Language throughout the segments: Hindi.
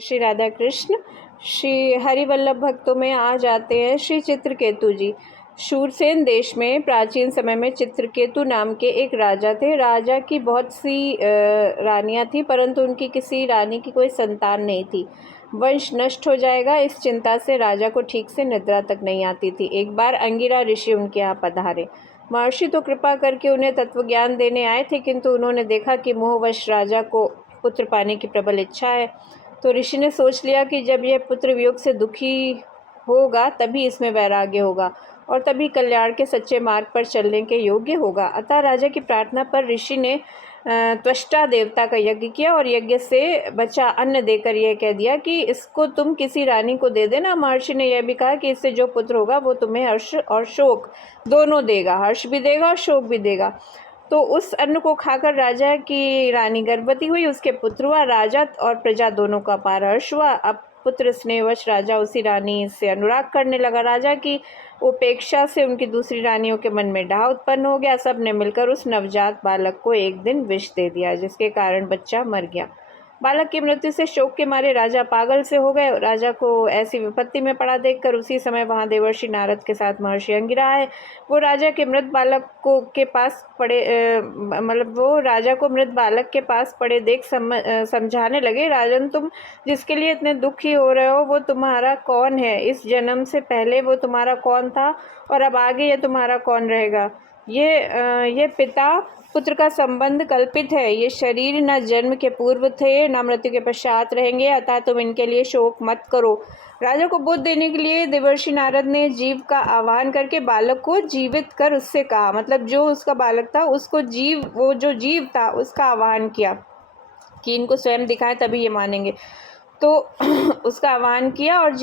श्री राधा कृष्ण। श्री हरिवल्लभ भक्तों में आ जाते हैं श्री चित्रकेतु जी। शूरसेन देश में प्राचीन समय में चित्रकेतु नाम के एक राजा थे। राजा की बहुत सी रानियां थी, परंतु उनकी किसी रानी की कोई संतान नहीं थी। वंश नष्ट हो जाएगा, इस चिंता से राजा को ठीक से निद्रा तक नहीं आती थी। एक बार अंगिरा ऋषि उनके यहाँ पधारे। महर्षि तो कृपा करके उन्हें तत्व ज्ञान देने आए थे, किंतु उन्होंने देखा कि मोहवश राजा को पुत्र पाने की प्रबल इच्छा है। तो ऋषि ने सोच लिया कि जब यह पुत्र वियोग से दुखी होगा तभी इसमें वैराग्य होगा और तभी कल्याण के सच्चे मार्ग पर चलने के योग्य होगा। अतः राजा की प्रार्थना पर ऋषि ने त्वष्टा देवता का यज्ञ किया और यज्ञ से बचा अन्न देकर यह कह दिया कि इसको तुम किसी रानी को दे देना। महर्षि ने यह भी कहा कि इससे जो पुत्र होगा वो तुम्हें हर्ष और शोक दोनों देगा, हर्ष भी देगा और शोक भी देगा। तो उस अन्न को खाकर राजा की रानी गर्भवती हुई, उसके पुत्र हुआ। राजा और प्रजा दोनों का अपार हर्ष हुआ। अब पुत्र स्नेहवश राजा उसी रानी से अनुराग करने लगा। राजा की उपेक्षा से उनकी दूसरी रानियों के मन में डाह उत्पन्न हो गया। सब ने मिलकर उस नवजात बालक को एक दिन विष दे दिया, जिसके कारण बच्चा मर गया। बालक की मृत्यु से शोक के मारे राजा पागल से हो गए। राजा को ऐसी विपत्ति में पड़ा देखकर उसी समय वहां देवर्षि नारद के साथ महर्षि अंगिरा आए। वो राजा के मृत बालक को के पास पड़े देख समझाने लगे। राजन, तुम जिसके लिए इतने दुखी हो रहे हो वो तुम्हारा कौन है? इस जन्म से पहले वो तुम्हारा कौन था और अब आगे ये तुम्हारा कौन रहेगा? ये पिता पुत्र का संबंध कल्पित है। ये शरीर न जन्म के पूर्व थे न मृत्यु के पश्चात रहेंगे, अतः तुम इनके लिए शोक मत करो। राजा को बोध देने के लिए देवर्षि नारद ने जीव का आह्वान करके बालक को जीवित कर उससे कहा, मतलब जो उसका बालक था उसको वो जो जीव था उसका आह्वान किया कि इनको स्वयं दिखाएं तभी ये मानेंगे। तो उसका आह्वान किया और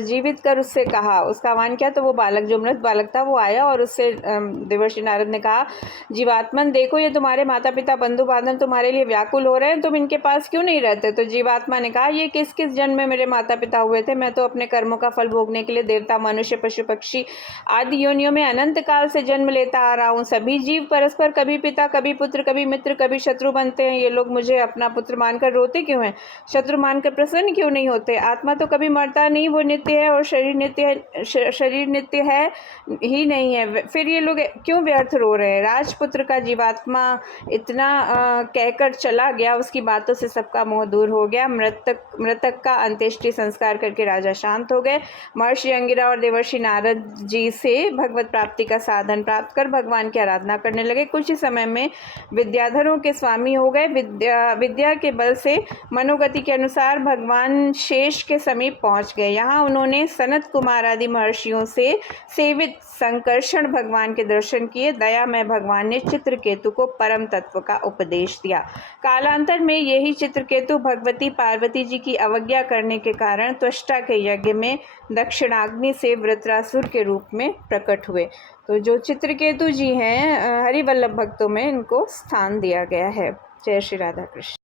जीवित कर उससे कहा, उसका आह्वान किया तो वो बालक जो मृत बालक था वो आया और उससे देवर्षि नारद ने कहा, जीवात्मन देखो, ये तुम्हारे माता पिता बंधु बांधव तुम्हारे लिए व्याकुल हो रहे हैं, तुम इनके पास क्यों नहीं रहते? तो जीवात्मा ने कहा, ये किस किस जन्म में मेरे माता पिता हुए थे? मैं तो अपने कर्मों का फल भोगने के लिए देवता, मनुष्य, पशु, पक्षी आदि योनियों में अनंत काल से जन्म लेता आ रहा हूँ। सभी जीव परस्पर कभी पिता, कभी पुत्र, कभी मित्र, कभी शत्रु बनते हैं। ये लोग मुझे अपना पुत्र मानकर रोते क्यों हैं? शत्रु मानकर प्रसन्न क्यों नहीं होते? आत्मा तो कभी मरता नहीं, वो नित्य है और शरीर नित्य है ही नहीं है, फिर ये लोग क्यों व्यर्थ रो रहे हैं? राजपुत्र का जीवात्मा इतना कहकर चला गया, उसकी बातों से सबका मोह दूर हो गया। मृतक का अंत्येष्टि संस्कार करके राजा शांत हो गए। महर्षि अंगिरा और देवर्षि नारद जी से भगवत प्राप्ति का साधन प्राप्त कर भगवान की आराधना करने लगे। कुछ ही समय में विद्याधरों के स्वामी हो गए। विद्या के बल से मनोगति के अनुसार भगवान शेष के समीप पहुंच गए। यहाँ उन्होंने सनत कुमार आदि महर्षियों से सेवित संकर्षण भगवान के दर्शन किए। दयामय भगवान ने चित्रकेतु को परम तत्व का उपदेश दिया। कालांतर में यही चित्रकेतु भगवती पार्वती जी की अवज्ञा करने के कारण त्वष्टा के यज्ञ में दक्षिणाग्नि से वृत्रासुर के रूप में प्रकट हुए। तो जो चित्रकेतु जी हैं, हरिवल्लभ भक्तों में इनको स्थान दिया गया है। जय श्री राधा कृष्ण।